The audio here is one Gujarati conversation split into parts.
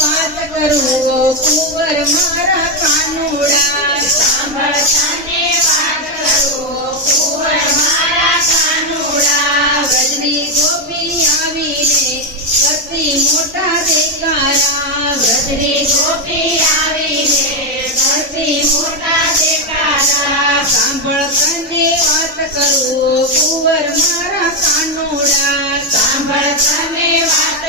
વાત કરું કુંવર મારા કાનુડા સાંભળતાને વાત કરો કુંવર મારા કાનુડા વ્રજની ગોપી આવીને કરતી મોટા દેકારા વ્રજની ગોપી આવીને કરતી મોટા દેકારા સાંભળતાને વાત કરું, કુંવર મારા કાનુડા.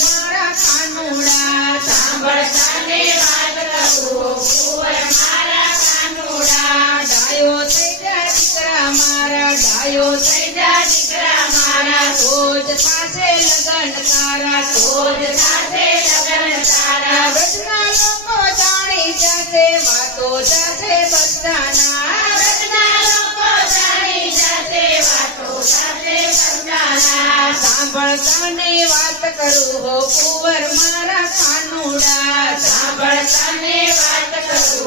મારા કાનુડા સાંભળતાને વાત કરું મારા રોજ પાસે લગન તારા રોજ સાથે લગન તારા. વ્રજના લોકો જાણી જશે વાતો જશે બધાના. વ્રતના લોકો જાણી જાતે વાતો સાથે બધાના. સાંભળ કને વાત કરું હો કુંવર મારા કાનુડા. સાંભળતાને વાત કરું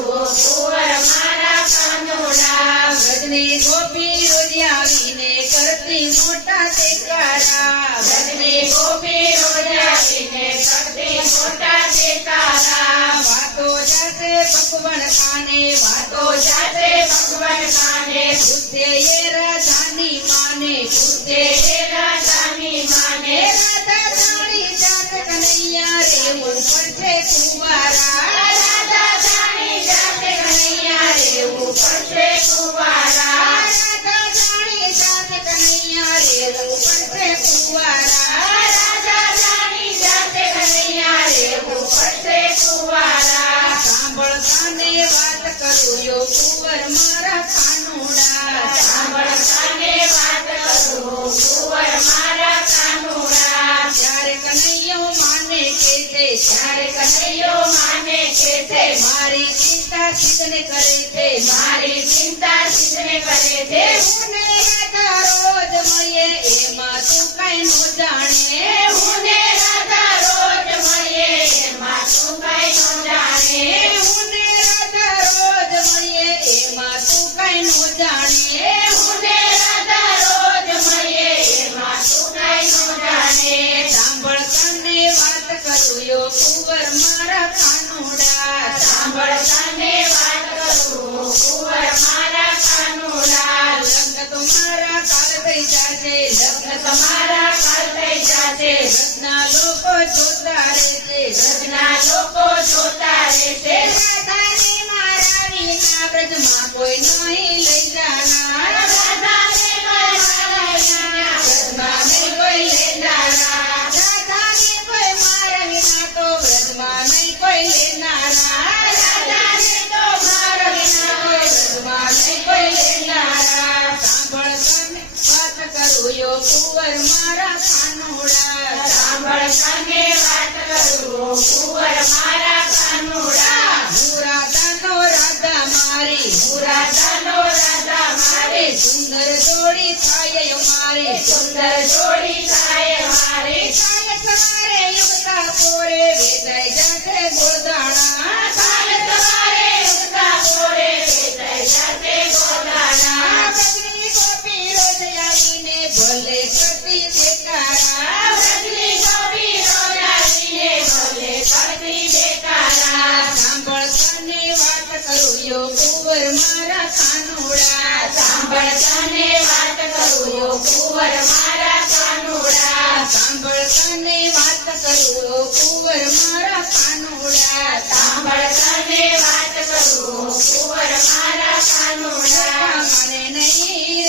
ભગવાન કાને વાતો તો જાતે ભગવાન કાને બુદ્ધે એ રાધાની માને તે રાજાની માને રાધા જાણી જાત કનૈયા રેવું પડશે કુંવારા રાજા જાણી જાતે કનૈયા રહેવું પડશે કુંવારા રાધા જાણી જાત કનૈયા રેવું પડશે કુંવારા કુંવર મારા કાનુડા કુંવર મારા કાનુડા જ્યારે કનૈયો માને કે ત્યારે કનૈયો માને તે મારી ચિંતા સિદ્ધને કરે છે, મારી ચિંતા સિદ્ધને કરે રાધા રોજ મળીએ, એમાં તું કઈ જાણે. એમાં તું કઈ જાણે. એમાં લગ્ન તમારા મારા કાલ થઈ જાશે. લગ્ન તમારા કાલ થઈ જાશે. રત્ના લોકો જોતા રહેશે. રાધા મારી સુંદર જોડી થાય મારી સુંદર જોડી થાય મારી કાલે સવારે યુગતા કોરે વેચાઈ જશે ગોળદાણા મારા કાનુડા સાંભળતાને વાત કરું કુંવર, મારા કાનુડા. સાંભળ કને વાત કરું કુંવર, મારા કાનુડા. સાંભળતાને વાત કરું કુંવર, મારા કાનુડા. મને નહીં